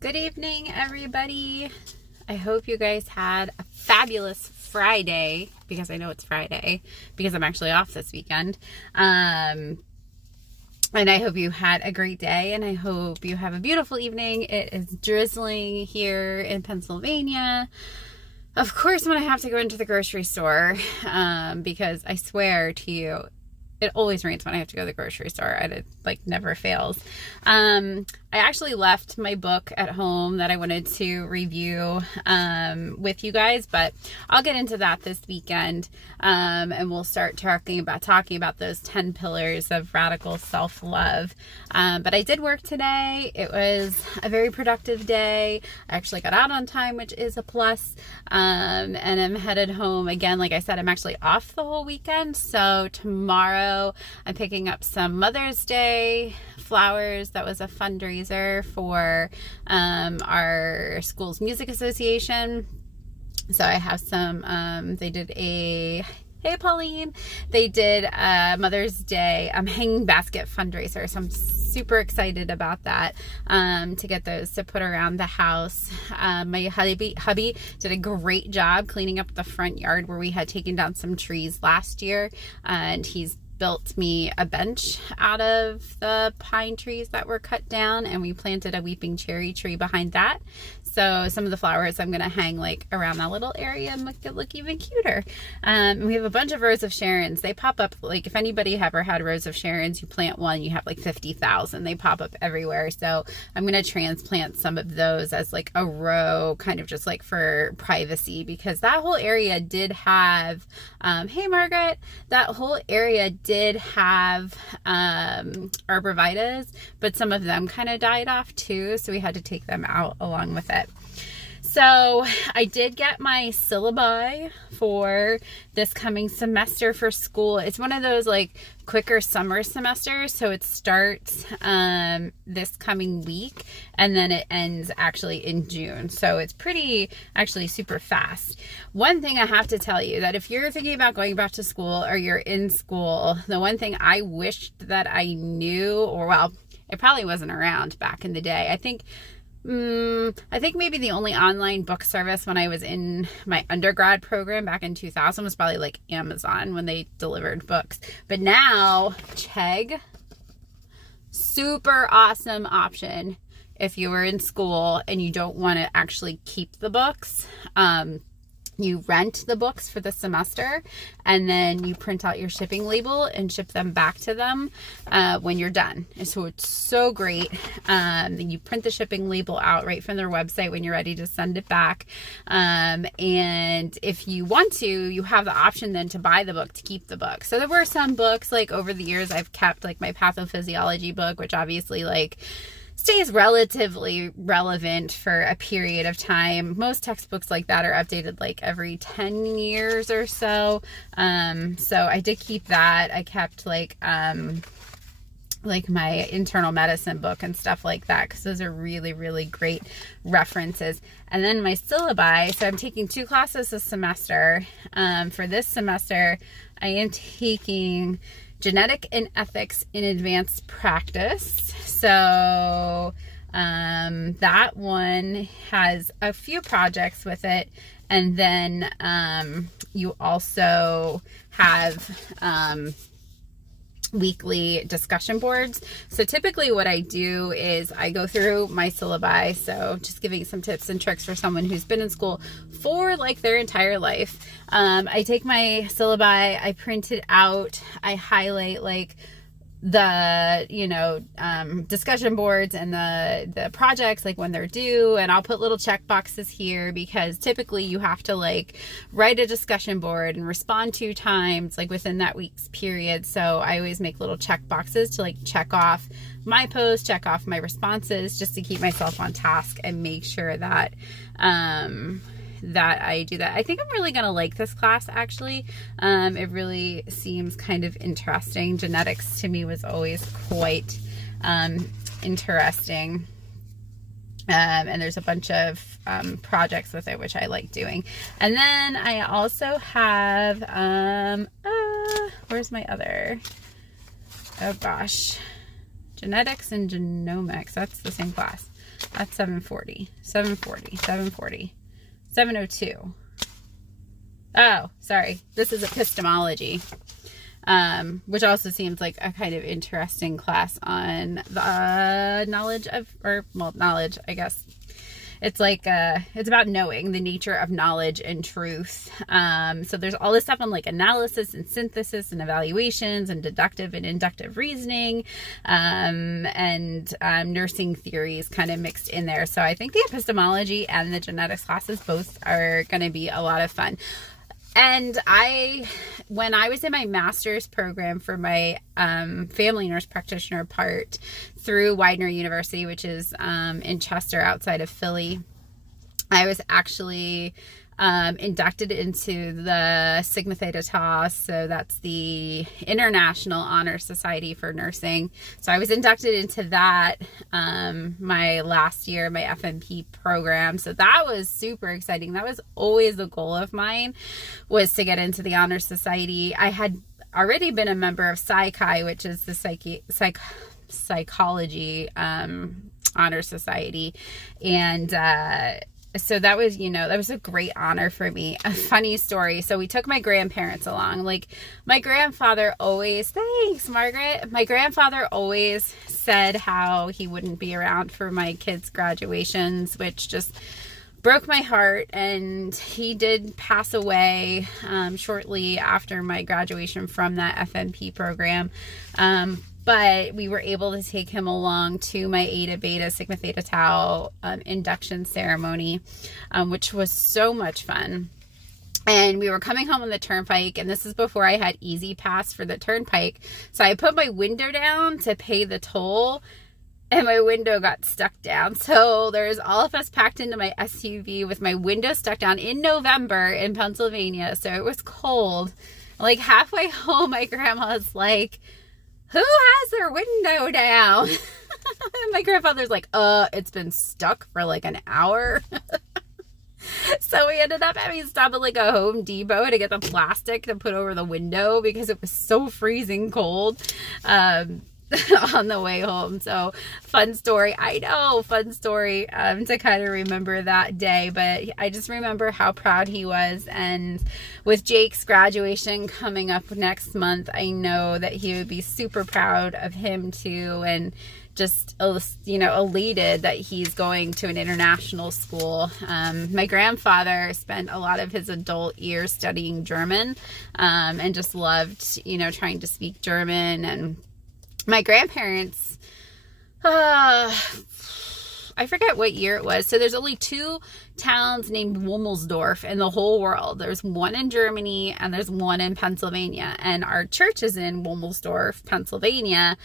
Good evening, everybody. I hope you guys had a fabulous Friday, because I know it's Friday, because I'm actually off this weekend. And I hope you had a great day, and I hope you have a beautiful evening. It is drizzling here in Pennsylvania. Of course, when I have to go into the grocery store, because I swear to you, it always rains when I have to go to the grocery store. It never fails. I actually left my book at home that I wanted to review with you guys, but I'll get into that this weekend, and we'll start talking about those 10 pillars of radical self-love. But I did work today. It was a very productive day. I actually got out on time, which is a plus, and I'm headed home again. Like I said, I'm actually off the whole weekend, so tomorrow I'm picking up some Mother's Day flowers. That was a fundraiser for our school's music association. So I have some, they did a, hey Pauline, they did a Mother's Day hanging basket fundraiser. So I'm super excited about that, to get those to put around the house. My hubby did a great job cleaning up the front yard where we had taken down some trees last year, and he's built me a bench out of the pine trees that were cut down, and we planted a weeping cherry tree behind that. So some of the flowers I'm going to hang around that little area and make it look even cuter. We have a bunch of Rose of Sharons. They pop up, if anybody ever had Rose of Sharons, you plant one, you have 50,000. They pop up everywhere. So I'm going to transplant some of those as a row, kind of just for privacy, because that whole area did have, hey Margaret, that whole area did have arborvitaes, but some of them kind of died off too, so we had to take them out along with it. So I did get my syllabi for this coming semester for school. It's one of those quicker summer semesters, so it starts this coming week, and then it ends actually in June. So it's actually super fast. One thing I have to tell you, that if you're thinking about going back to school or you're in school, the one thing I wished that I knew, it probably wasn't around back in the day. I think maybe the only online book service when I was in my undergrad program back in 2000 was probably Amazon, when they delivered books. But now, Chegg, super awesome option if you were in school and you don't want to actually keep the books. You rent the books for the semester, and then you print out your shipping label and ship them back to them when you're done. And so it's so great. You print the shipping label out right from their website when you're ready to send it back. And if you want to, you have the option then to buy the book to keep the book. So there were some books over the years I've kept, my pathophysiology book, which obviously stays relatively relevant for a period of time. Most textbooks like that are updated every 10 years or so. So I did keep that. I kept my internal medicine book and stuff like that, because those are really, really great references. And then my syllabi, so I'm taking 2 classes a semester. For this semester, I am taking Genetic and Ethics in Advanced Practice. So that one has a few projects with it. And then you also have weekly discussion boards. So typically what I do is I go through my syllabi, so just giving some tips and tricks for someone who's been in school for their entire life. I take my syllabi, I print it out, I highlight the discussion boards and the projects when they're due, and I'll put little check boxes here, because typically you have to write a discussion board and respond 2 times within that week's period. So I always make little check boxes to check off my post, check off my responses, just to keep myself on task and make sure that that I do that. I think I'm really going to like this class, actually. It really seems kind of interesting. Genetics to me was always quite interesting. And there's a bunch of projects with it, which I like doing. And then I also have, where's my other, oh gosh, Genetics and genomics. That's the same class. That's 740. 702. Oh, sorry. This is epistemology. Which also seems like a kind of interesting class on the knowledge, I guess. It's like, it's about knowing the nature of knowledge and truth. So there's all this stuff on like analysis and synthesis and evaluations and deductive and inductive reasoning, and nursing theories kind of mixed in there. So I think the epistemology and the genetics classes both are going to be a lot of fun. And when I was in my master's program for my family nurse practitioner part through Widener University, which is in Chester outside of Philly, I was actually inducted into the Sigma Theta Tau. So that's the International Honor Society for Nursing. So I was inducted into that my last year, my FNP program. So that was super exciting. That was always the goal of mine, was to get into the Honor Society. I had already been a member of Psychi, which is the psychology honor society. And so that was, that was a great honor for me. A funny story. So we took my grandparents along. Like, my grandfather always, thanks, Margaret. My grandfather always said how he wouldn't be around for my kids' graduations, which just broke my heart. And he did pass away shortly after my graduation from that FNP program. But we were able to take him along to my Eta Beta Sigma Theta Tau induction ceremony, which was so much fun. And we were coming home on the turnpike, and this is before I had Easy Pass for the turnpike. So I put my window down to pay the toll, and my window got stuck down. So there's all of us packed into my SUV with my window stuck down in November in Pennsylvania. So it was cold. Like, halfway home, my grandma's like, who has their window down? My grandfather's like, it's been stuck for like an hour. So we ended up having to stop at like a Home Depot to get the plastic to put over the window because it was so freezing cold on the way home. So fun story. I know, fun story to kind of remember that day. But I just remember how proud he was. And with Jake's graduation coming up next month, I know that he would be super proud of him too. And just, elated that he's going to an international school. My grandfather spent a lot of his adult years studying German, and just loved, trying to speak German. And my grandparents, I forget what year it was. So there's only 2 towns named Wummelsdorf in the whole world. There's one in Germany and there's one in Pennsylvania. And our church is in Wummelsdorf, Pennsylvania.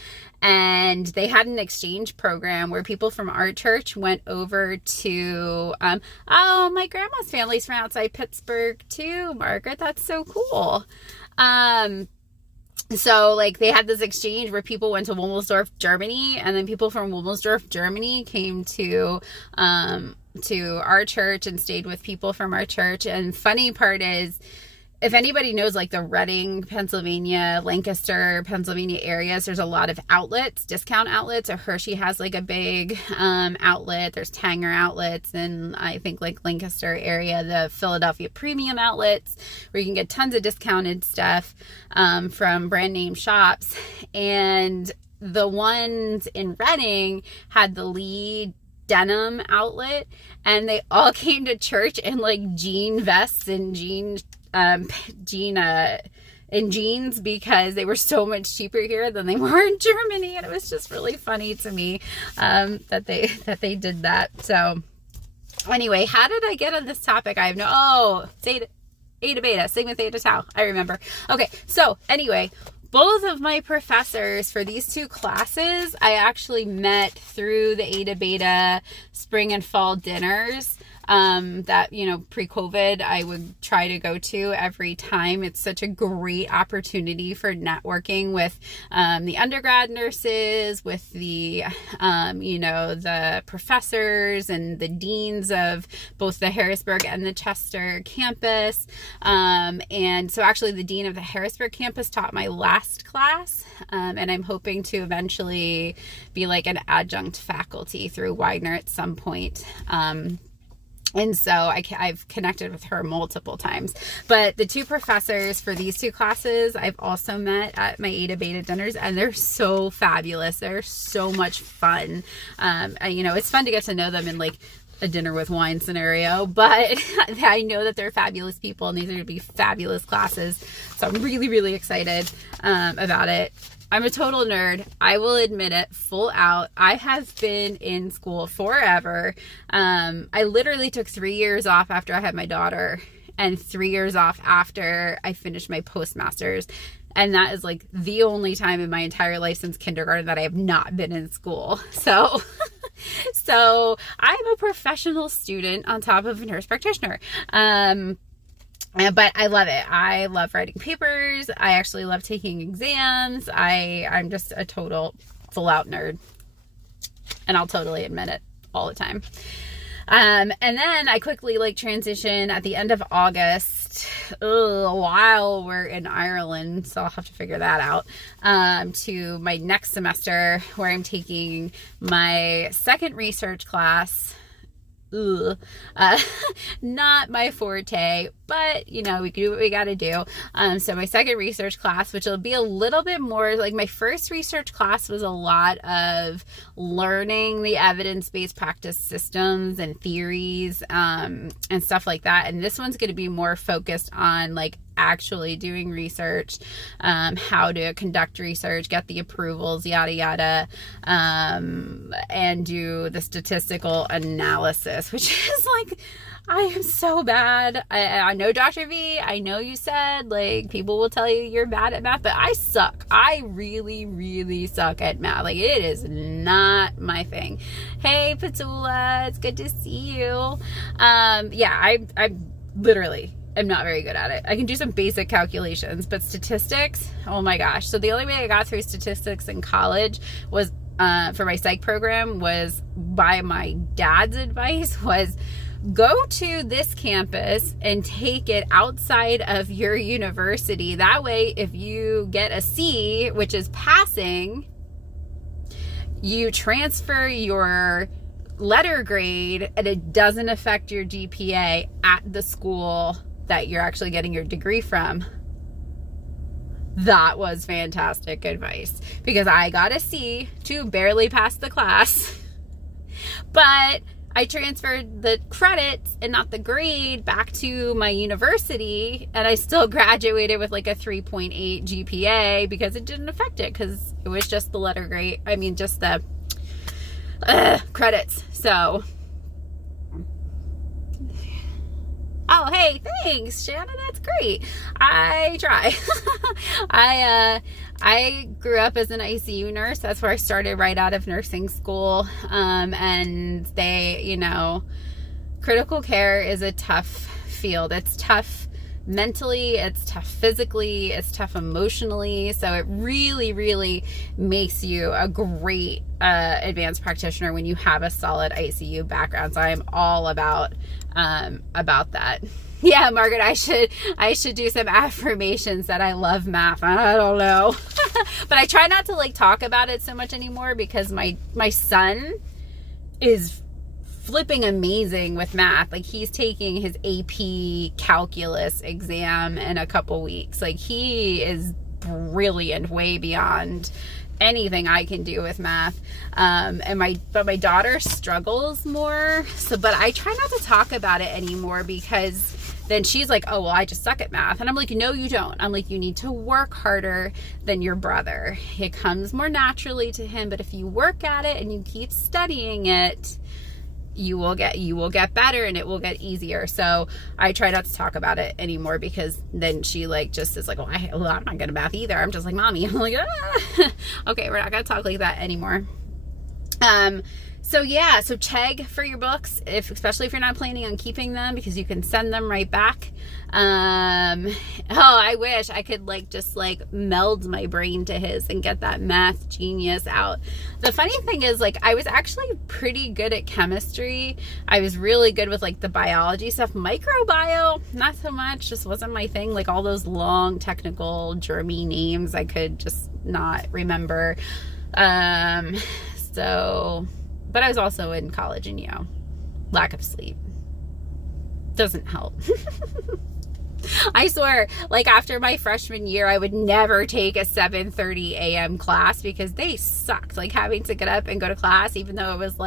And they had an exchange program where people from our church went over to, my grandma's family's from outside Pittsburgh too, Margaret. That's so cool. So, like, they had this exchange where people went to Wummelsdorf, Germany, and then people from Wummelsdorf, Germany came to our church and stayed with people from our church. And funny part is, if anybody knows, like, the Reading, Pennsylvania, Lancaster, Pennsylvania areas, there's a lot of outlets, discount outlets. So Hershey has, like, a big outlet. There's Tanger outlets. And I think, like, Lancaster area, the Philadelphia premium outlets, where you can get tons of discounted stuff from brand name shops. And the ones in Reading had the Lee denim outlet. And they all came to church in, like, jean vests and jeans because they were so much cheaper here than they were in Germany. And it was just really funny to me that they did that. So anyway, how did I get on this topic? I have Eta Beta, Sigma Theta Tau. I remember. Okay, so anyway, both of my professors for these 2 classes, I actually met through the Eta Beta spring and fall dinners. that, pre-COVID I would try to go to every time. It's such a great opportunity for networking with the undergrad nurses, with the, the professors and the deans of both the Harrisburg and the Chester campus. And so actually the dean of the Harrisburg campus taught my last class, and I'm hoping to eventually be like an adjunct faculty through Widener at some point. And so I've connected with her multiple times. But the two professors for these two classes, I've also met at my Eta Beta dinners, and they're so fabulous. They're so much fun. It's fun to get to know them in like a dinner with wine scenario, but I know that they're fabulous people, and these are going to be fabulous classes. So I'm really, really excited about it. I'm a total nerd. I will admit it full out. I have been in school forever. I literally took 3 years off after I had my daughter, and 3 years off after I finished my postmaster's. And that is like the only time in my entire life since kindergarten that I have not been in school. So I'm a professional student on top of a nurse practitioner. But I love it. I love writing papers. I actually love taking exams. I'm just a total full out nerd, and I'll totally admit it all the time. And then I quickly transition at the end of August, while we're in Ireland, so I'll have to figure that out, to my next semester, where I'm taking my second research class. Not my forte, but we do what we got to do. So my second research class, which will be a little bit more like my first research class, was a lot of learning the evidence-based practice systems and theories, and stuff like that. And this one's going to be more focused on actually doing research, how to conduct research, get the approvals, yada yada, and do the statistical analysis, which is I am so bad. I know, Dr. V, I know you said people will tell you you're bad at math, but I suck. I really, really suck at math. It is not my thing. Hey, Petula, it's good to see you. I literally I'm not very good at it. I can do some basic calculations, but statistics, oh my gosh. So the only way I got through statistics in college was, for my psych program, was by my dad's advice, was go to this campus and take it outside of your university. That way, if you get a C, which is passing, you transfer your letter grade and it doesn't affect your GPA at the school that you're actually getting your degree from. That was fantastic advice, because I got a C to barely pass the class, but I transferred the credits and not the grade back to my university, and I still graduated with a 3.8 GPA because it didn't affect it, because it was just the letter grade. I mean, just the credits. So, oh, hey, thanks, Shannon. That's great. I try. I grew up as an ICU nurse. That's where I started right out of nursing school. And they, critical care is a tough field. It's tough mentally, it's tough physically, it's tough emotionally. So it really, really makes you a great advanced practitioner when you have a solid ICU background. So I'm all about that. Yeah, Margaret, I should do some affirmations that I love math. I don't know. But I try not to talk about it so much anymore, because my son is flipping amazing with math. He's taking his AP calculus exam in a couple weeks. He is brilliant, way beyond anything I can do with math. But my daughter struggles more. But I try not to talk about it anymore, because then she's like, oh, well, I just suck at math. And I'm like, no, you don't. I'm like, you need to work harder than your brother. It comes more naturally to him. But if you work at it and you keep studying it, you will get better, and it will get easier. So I try not to talk about it anymore, because then she just is like, well, I'm not good at math either. I'm just like, mommy. I'm like, okay, we're not going to talk like that anymore. So yeah, so chegg for your books, especially if you're not planning on keeping them, because you can send them right back. I wish I could just meld my brain to his and get that math genius out. The funny thing is, I was actually pretty good at chemistry. I was really good with the biology stuff. Microbio, not so much, just wasn't my thing. All those long technical germy names I could just not remember. But I was also in college, and lack of sleep doesn't help. I swear, after my freshman year, I would never take a 7:30 a.m. class because they sucked. Having to get up and go to class, even though it was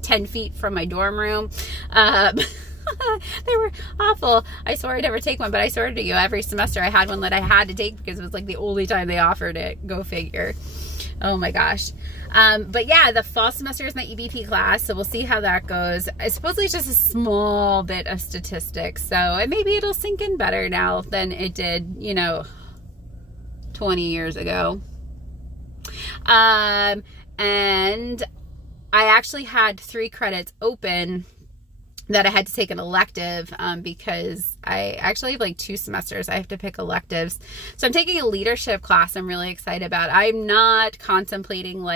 10 feet from my dorm room. They were awful. I swore I'd never take one, but I swear to you, every semester I had one that I had to take because it was the only time they offered it. Go figure. Oh my gosh. But yeah, the fall semester is my EBP class, so we'll see how that goes. Supposedly it's just a small bit of statistics, so maybe it'll sink in better now than it did, 20 years ago. And I actually had 3 credits open that I had to take an elective because I actually have 2 semesters I have to pick electives. So I'm taking a leadership class I'm really excited about. I'm not contemplating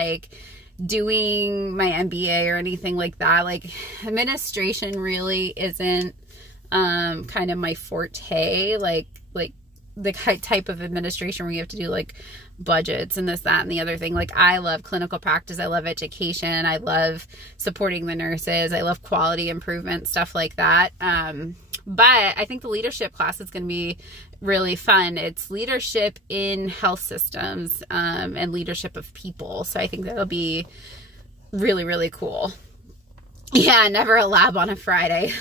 doing my MBA or anything like that. Administration really isn't kind of my forte. The type of administration where you have to do budgets and this, that, and the other thing. I love clinical practice. I love education. I love supporting the nurses. I love quality improvement, stuff like that. But I think the leadership class is going to be really fun. It's leadership in health systems and leadership of people. So I think that'll be really, really cool. Yeah, never a lab on a Friday.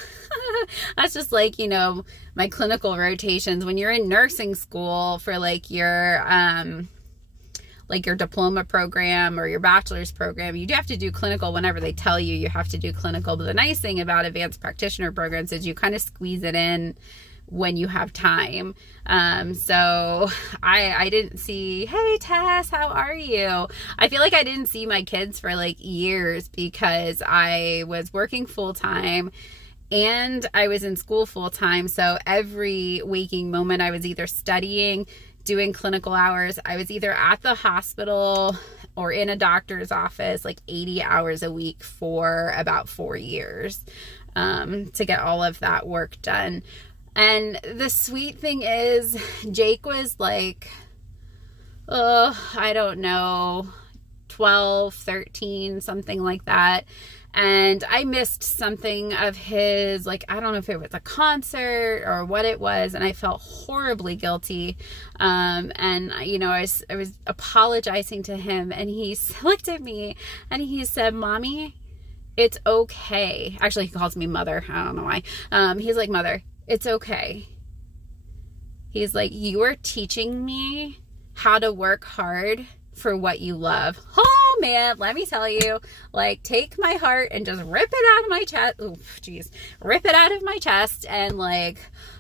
That's just my clinical rotations. When you're in nursing school for your diploma program or your bachelor's program, you do have to do clinical whenever they tell you have to do clinical. But the nice thing about advanced practitioner programs is you kind of squeeze it in when you have time. So I didn't see, hey Tess, how are you? I feel like I didn't see my kids for years because I was working full time and I was in school full time. So every waking moment I was either studying, doing clinical hours. I was either at the hospital or in a doctor's office 80 hours a week for about 4 years to get all of that work done. And the sweet thing is, Jake was I don't know, 12, 13, something like that. And I missed something of his, I don't know if it was a concert or what it was, and I felt horribly guilty. And I was apologizing to him, and he looked at me and he said, "Mommy, it's okay." Actually, he calls me mother. I don't know why. He's like, "Mother, it's okay." He's like, "You are teaching me how to work hard for what you love." Oh man, let me tell you, take my heart and just rip it out of my chest. Oh geez, rip it out of my chest. And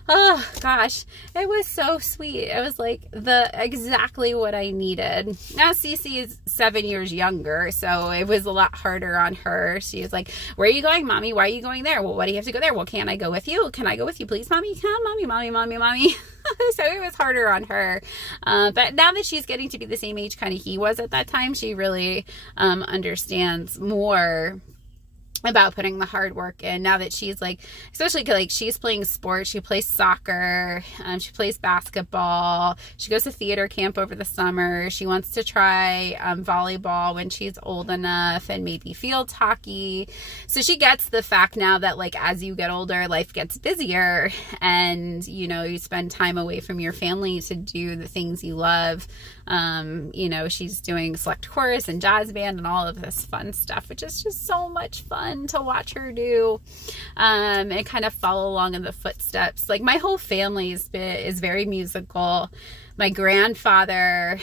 oh gosh, it was so sweet. It was exactly what I needed. Now Cece is 7 years younger, so it was a lot harder on her. She was like, "Where are you going, Mommy? Why are you going there? Well, what do you have to go there? Well, can I go with you? Can I go with you, please, Mommy? Come, Mommy. So it was harder on her. But now that she's getting to be the same age kind of he was at that time, she really understands more about putting the hard work in now that she's especially she's playing sports. She plays soccer, she plays basketball, she goes to theater camp over the summer. She wants to try volleyball when she's old enough, and maybe field hockey. So she gets the fact now that as you get older, life gets busier, and you spend time away from your family to do the things you love. She's doing select chorus and jazz band and all of this fun stuff, which is just so much fun to watch her do, and kind of follow along in the footsteps. My whole family is very musical. my grandfather,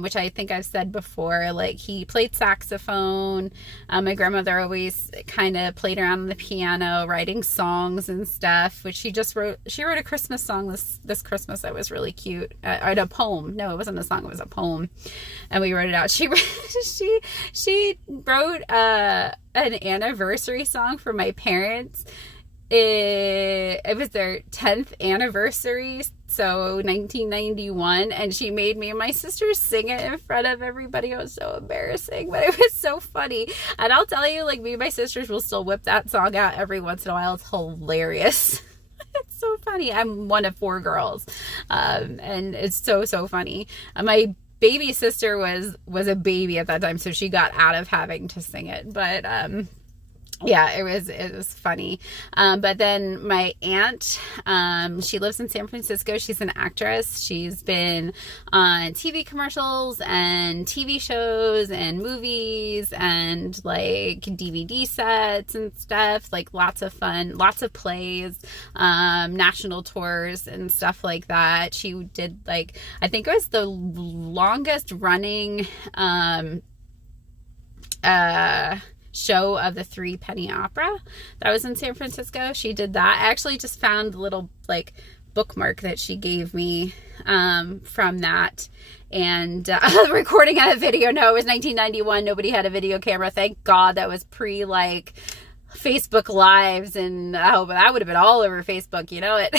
which I think I've said before, like he played saxophone. My grandmother always kind of played around on the piano, writing songs and stuff, which she wrote a Christmas song this Christmas that was really cute. Or a poem. No, it wasn't a song, it was a poem. And we wrote it out. She wrote an anniversary song for my parents. It was their 10th anniversary, so 1991, and she made me and my sister sing it in front of everybody. It was so embarrassing, but it was so funny. And I'll tell you, like, me and my sisters will still whip that song out every once in a while. It's hilarious. It's so funny. I'm one of 4 girls, and it's so funny. My baby sister was a baby at that time, so she got out of having to sing it, but yeah, it was funny. But then my aunt, she lives in San Francisco. She's an actress. She's been on TV commercials and TV shows and movies and like DVD sets and stuff, like lots of fun, lots of plays, national tours and stuff like that. She did, like, I think it was the longest running, show of the 3 Penny Opera that was in San Francisco. She did that. I actually just found the little like bookmark that she gave me from that, and recording a video. No, it was 1991. Nobody had a video camera. Thank God. That was pre like Facebook Lives, and oh, but that would have been all over Facebook, you know it.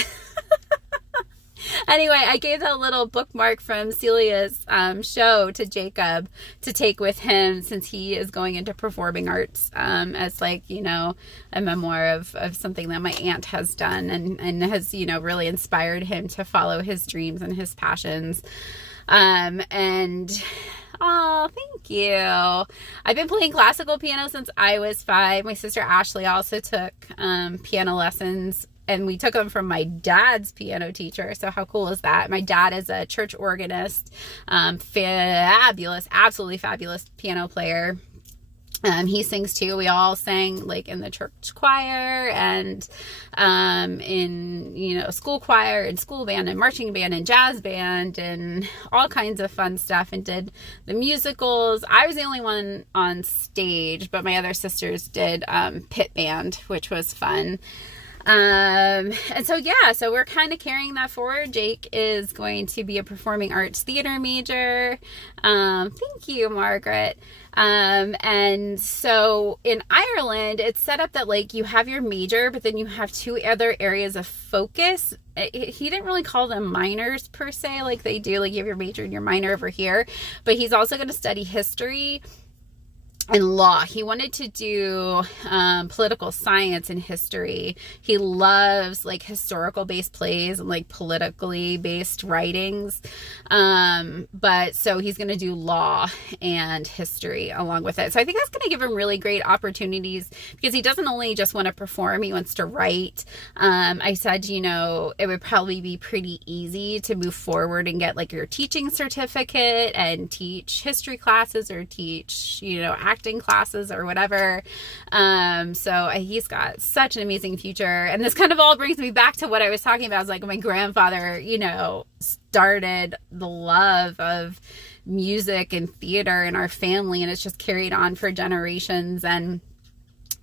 Anyway, I gave that little bookmark from Celia's show to Jacob to take with him, since he is going into performing arts, as like, you know, a memoir of something that my aunt has done and has, you know, really inspired him to follow his dreams and his passions. And oh, thank you. I've been playing classical piano since I was 5. My sister Ashley also took piano lessons, and we took them from my dad's piano teacher. So how cool is that? My dad is a church organist, fabulous, absolutely fabulous piano player. He sings too. We all sang like in the church choir and in, you know, school choir and school band and marching band and jazz band and all kinds of fun stuff, and did the musicals. I was the only one on stage, but my other sisters did pit band, which was fun. And so, yeah, so we're kind of carrying that forward. Jake is going to be a performing arts theater major. Thank you, Margaret. And so in Ireland, it's set up that like you have your major, but then you have 2 other areas of focus. He didn't really call them minors per se, like they do, like you have your major and your minor over here, but he's also going to study history and law. He wanted to do political science and history. He loves like historical based plays and like politically based writings. But so he's going to do law and history along with it. So I think that's going to give him really great opportunities, because he doesn't only just want to perform, he wants to write. I said, you know, it would probably be pretty easy to move forward and get like your teaching certificate and teach history classes or teach, you know, acting classes or whatever. So he's got such an amazing future. And this kind of all brings me back to what I was talking about. It's like my grandfather, you know, started the love of music and theater in our family, and it's just carried on for generations. And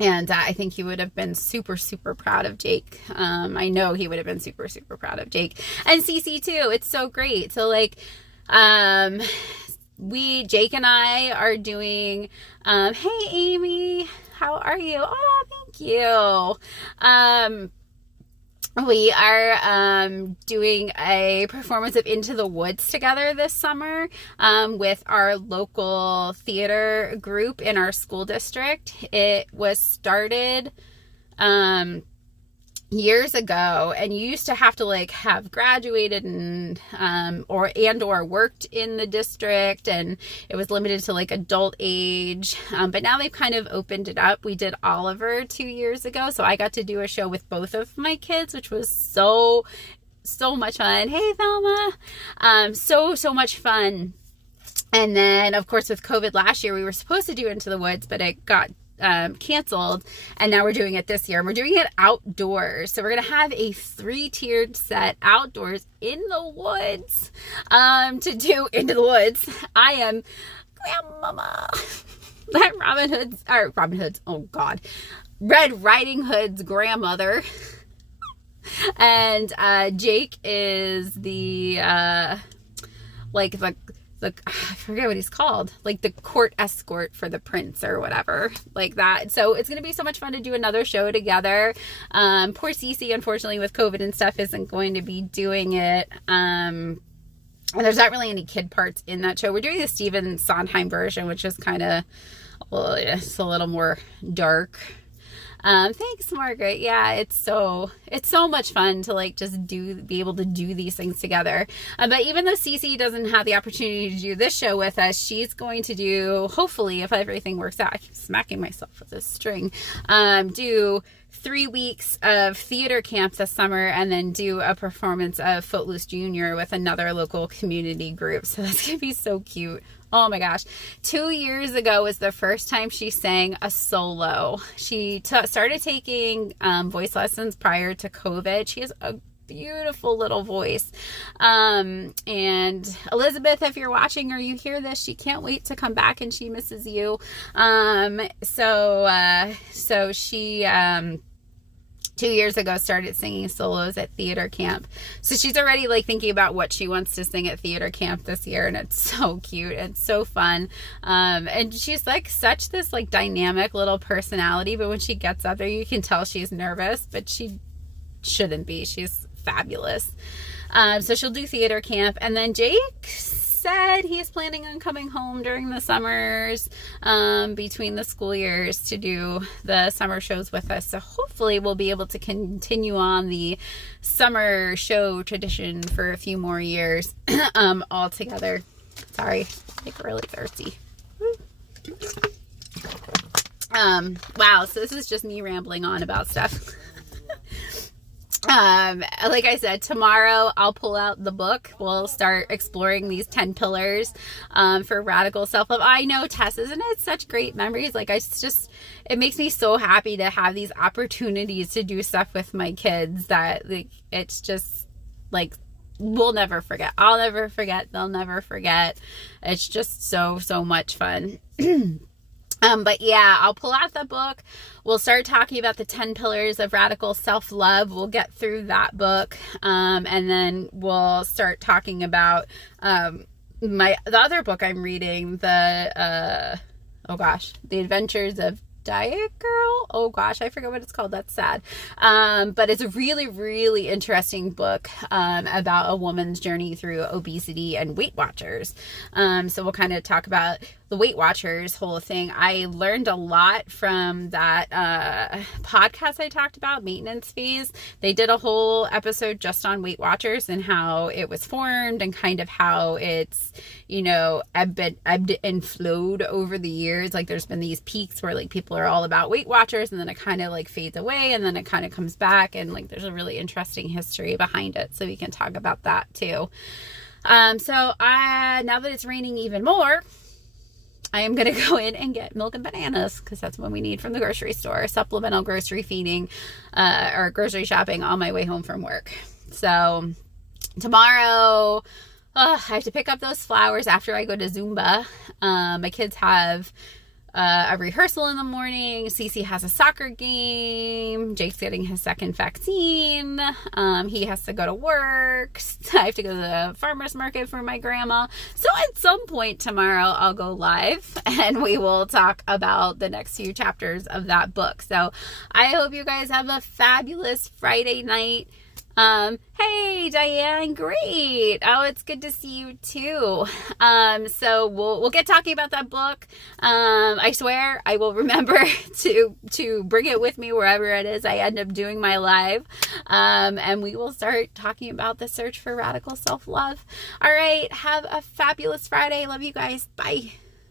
I think he would have been super, super proud of Jake. I know he would have been super, super proud of Jake. And Cece too. It's so great. So like, Jake and I are doing, hey Amy, how are you? Oh, thank you. We are doing a performance of Into the Woods together this summer with our local theater group in our school district. It was started years ago, and you used to have to like have graduated and or worked in the district, and it was limited to like adult age, but now they've kind of opened it up. We did Oliver 2 years ago, so I got to do a show with both of my kids, which was so much fun. Hey Velma. So much fun. And then of course with COVID last year we were supposed to do Into the Woods, but it got canceled, and now we're doing it this year. We're doing it outdoors. So we're going to have a 3-tiered set outdoors in the woods to do into the woods. I am Grandmama. That Red Riding Hood's grandmother. And Jake is the I forget what he's called, like the court escort for the prince or whatever like that. So it's going to be so much fun to do another show together. Poor Cece, unfortunately, with COVID and stuff, isn't going to be doing it. And there's not really any kid parts in that show. We're doing the Stephen Sondheim version, which is kind of, well, it's a little more dark. Thanks, Margaret. Yeah, it's so much fun to like just be able to do these things together. But even though Cece doesn't have the opportunity to do this show with us, she's going to do, hopefully, if everything works out, I keep smacking myself with this string, do 3 weeks of theater camp this summer, and then do a performance of Footloose Junior with another local community group. So that's going to be so cute. Oh my gosh. 2 years ago was the first time she sang a solo. She started taking voice lessons prior to COVID. She has a beautiful little voice. And Elizabeth, if you're watching or you hear this, she can't wait to come back and she misses you. So she 2 years ago started singing solos at theater camp. So she's already like thinking about what she wants to sing at theater camp this year, and it's so cute and so fun. And she's like such this like dynamic little personality, but when she gets up there you can tell she's nervous, but she shouldn't be. She's fabulous. So she'll do theater camp, and then Jake said he's planning on coming home during the summers, between the school years, to do the summer shows with us. So hopefully we'll be able to continue on the summer show tradition for a few more years, all together. Sorry, like really thirsty. Wow, so this is just me rambling on about stuff. Like I said, tomorrow I'll pull out the book. We'll start exploring these 10 pillars for radical self-love. I know, Tess, isn't it such great memories? Like, it makes me so happy to have these opportunities to do stuff with my kids that, like, it's just like, we'll never forget. I'll never forget. They'll never forget. It's just so much fun. But yeah, I'll pull out the book. We'll start talking about the 10 pillars of radical self-love. We'll get through that book. And then we'll start talking about, the other book I'm reading, The Adventures of Diet Girl. Oh gosh, I forget what it's called. That's sad. But it's a really, really interesting book, about a woman's journey through obesity and Weight Watchers. So we'll kind of talk about the Weight Watchers whole thing. I learned a lot from that podcast I talked about, Maintenance Phase. They did a whole episode just on Weight Watchers and how it was formed and kind of how it's, ebbed and flowed over the years. Like, there's been these peaks where like people are all about Weight Watchers, and then it kind of like fades away, and then it kind of comes back, and like there's a really interesting history behind it. So we can talk about that too. Now that it's raining even more, I am going to go in and get milk and bananas, because that's what we need from the grocery store. Supplemental grocery feeding, or grocery shopping on my way home from work. So tomorrow, I have to pick up those flowers after I go to Zumba. My kids have a rehearsal in the morning. Cece has a soccer game. Jake's getting his second vaccine. He has to go to work. I have to go to the farmer's market for my grandma. So at some point tomorrow, I'll go live and we will talk about the next few chapters of that book. So I hope you guys have a fabulous Friday night. Hey Diane, great. Oh, it's good to see you too. So we'll get talking about that book. I swear I will remember to bring it with me wherever it is I end up doing my live. And we will start talking about the search for radical self-love. All right. Have a fabulous Friday. Love you guys. Bye.